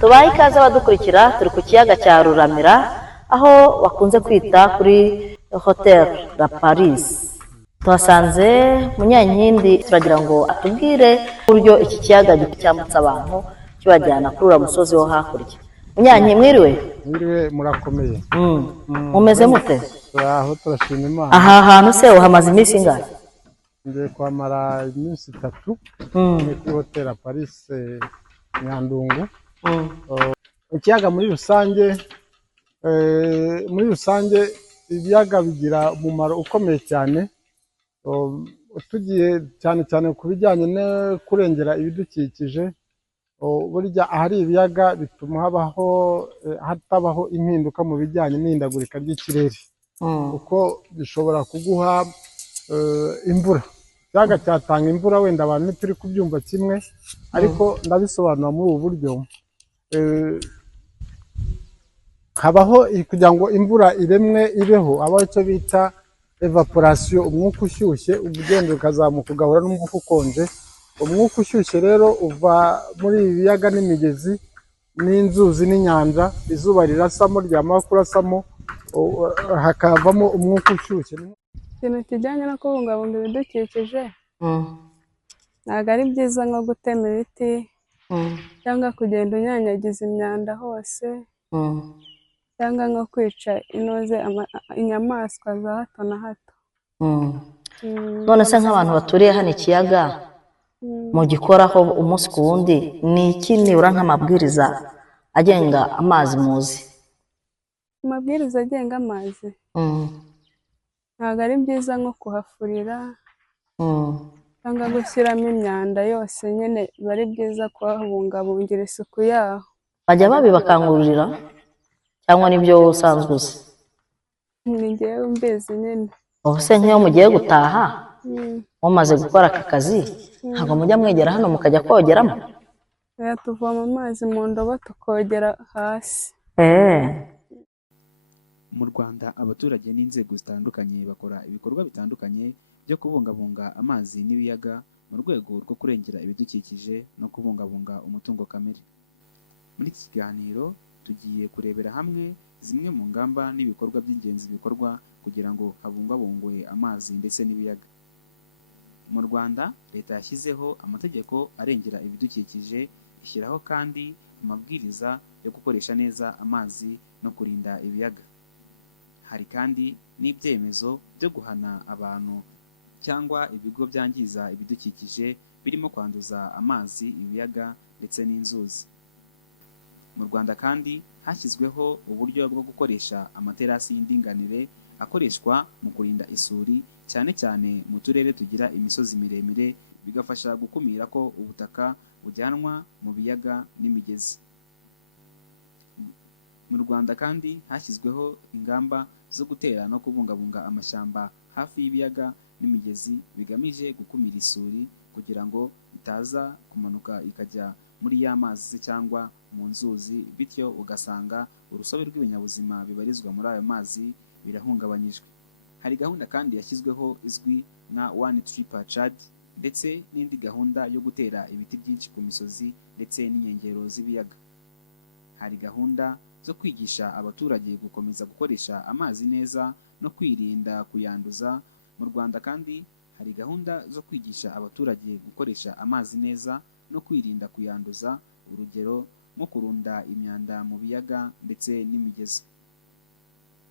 tubaye ikaze abadukurikira turi ku kiyaga cya Ruramira aho bakunze kwita kuri Hotel La Paris. Tuhasanze Munyankindi turagira ngo atubwire uburyo iki kiyaga cyambutsa abantu kibajyana kuri uriya musozi wo hakurya. Munyankindi mwiriwe? Mwiriwe, murakomeye. Mumeze mute? Aho turashima Imana. Aha hantu se uhamaze iminsi ingahe? Ngiye kuhamara iminsi 3 kuri Hotel La Paris Nyandungu. Ikiyaga muri rusange ibiyaga bigira umumaro ukomeye cyane, tugiye cyane cyane ku bijyanye no kurengera ibidukikije. Burya ahari ibiyaga bituma hatabaho impinduka mu bijyanye n'ihindagurika ry'ikirere, kuko bishobora kuguha imvura. Ikiyaga cyatanga imvura, wenda abantu ntituri kubyumva kimwe, ariko ndabisobanura muri ubu buryo. Habaho kugira ngo imvura iremwe ibeho, habaho icyo bita evaporation, umwuka ushyushye ugenda ukazamuka ugahura n'umwuka ukonje. Umwuka ushyushye rero uva muri ibi biyaga n'imigezi n'inzuzi n'inyanja, izuba rirasamo, ryamara kurasamo hakavamo umwuka ushyushye. Ikintu kijyanye no kubungabunga ibidukikije ntabwo ari byiza nko gutema ibiti cyangwa kugenda unyanyagiza imyanda hose, cyangwa nko kwica inyamaswa za hato na hato. None se nk'abantu baturiye hano ikiyaga mugikoraho umunsi ku wundi, ni iki nibura nk'amabwiriza agenga amazi muzi? Amabwiriza agenga amazi ntabwo ari byiza nko kuhafurira cyangwa gushyiramo imyanda yose, nyine biba ari byiza kuhabungabungira isuku yaho. Bajya babibakangurira cyangwa nibyo usanzwe uzi? Ni njyewe mbizi nyine. Ubu se nk'iyo mugiye gutaha mumaze gukora aka kazi, ntabwo mujya mwegera hano mukajya kogeramo? Tuvoma amazi mu ndobo tukogera hasi. Mu Rwanda abaturage n'inzego zitandukanye bakora ibikorwa bitandukanye byo kubungabunga amazi n'ibiyaga mu rwego rwo kurengera ibidukikije no kubungabunga umutungo kamere. Muri iki kiganiro tugiye kurebera hamwe zimwe mu ngamba n'ibikorwa by'ingenzi bikorwa kugira ngo habungabungwe amazi ndetse n'ibiyaga. Mu Rwanda leta yashyizeho amategeko arengera ibidukikije, ishyiraho kandi amabwiriza yo gukoresha neza amazi no kurinda ibiyaga. Hari kandi n'ibyemezo byo guhana abantu cyangwa ibigo byangiza ibidukikije birimo kwanduza amazi, ibiyaga ndetse n'inzuzi. Mu Rwanda kandi hashyizweho uburyo bwo gukoresha amaterasi y'indinganire akoreshwa mu kurinda isuri, cyane cyane mu turere tugira imisozi miremire, bigafasha gukumira ko ubutaka bujyanwa mu biyaga n'imigezi. Mu Rwanda kandi hashyizweho ingamba zo gutera no kubungabunga amashyamba hafi y'ibiyaga n'imigezi, bigamije gukumira isuri kugira ngo itaza kumanuka ikajya muri ya mazi cyangwa mu nzuzi, bityo ugasanga urusobe rw'ibinyabuzima bibarizwa muri ayo mazi birahungabanyijwe. Hari gahunda kandi yashyizweho izwi nka One Tree per Child, ndetse n'indi gahunda yo gutera ibiti byinshi ku misozi ndetse n'inkengero z'ibiyaga. Hari gahunda zo kwigisha abaturage gukomeza gukoresha amazi neza no kwirinda kuyanduza. Mu Rwanda kandi hari gahunda zo kwigisha abaturage gukoresha amazi neza no kwirinda kuyanduza, urugero nko kurunda imyanda mu biyaga ndetse n'imigezi.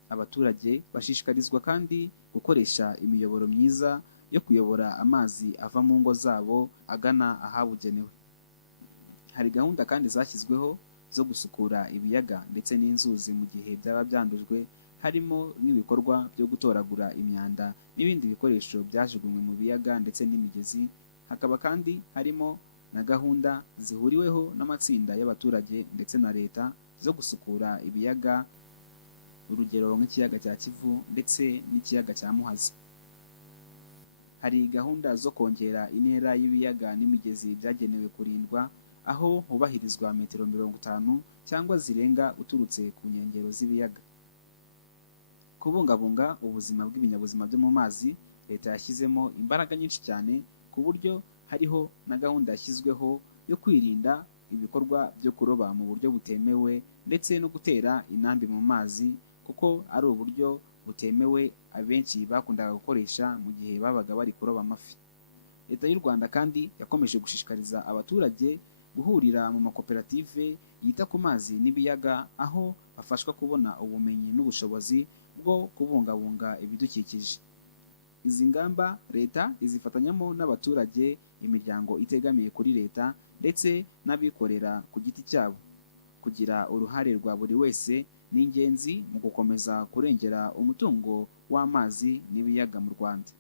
Abaturage bashishikarizwa kandi gukoresha imiyoboro myiza yo kuyobora amazi ava mu ngo zabo agana ahabugenewe. Hari gahunda kandi zashyizweho zo gusukura ibiyaga ndetse n'inzuzi mu gihe byaba byandujwe, harimo n'ibikorwa byo gutoragura imyanda n'ibindi bikoresho byajugunywe mu biyaga ndetse n'imigezi. Hakaba kandi harimo na gahunda zihuriweho n'amatsinda y'abaturage ndetse na leta zo gusukura ibiyaga, urugero nk'ikiyaga cya Kivu ndetse n'ikiyaga cya Muhazi. Hari gahunda zo kongera intera y'ibiyaga n'imigezi byagenewe kurindwa, aho hubahirizwa metero 50 cyangwa zirenga uturutse ku nkengero z'ibiyaga. Kubungabunga ubuzima bw'ibinyabuzima byo mu mazi, leta yashyizemo imbaraga nyinshi cyane, ku buryo hariho na gahunda yashyizweho yo kwirinda ibikorwa byo kuroba mu buryo butemewe ndetse no gutera intambi mu mazi kuko ari uburyo butemewe abenshi bakundaga gukoresha mu gihe babaga bari kuroba amafi. Leta y'u Rwanda kandi yakomeje gushishikariza abaturage guhurira mu makoperative yita ku mazi n'ibiyaga aho bafashwa kubona ubumenyi n'ubushobozi bwo kubungabunga ibidukikije. Izi ngamba leta izifatanyamo n'abaturage, imiryango itegamiye kuri leta ndetse n'abikorera ku giti cyabo. Kugira uruhare rwa buri wese ni ingenzi mu gukomeza kurengera umutungo w'amazi n'ibiyaga mu Rwanda.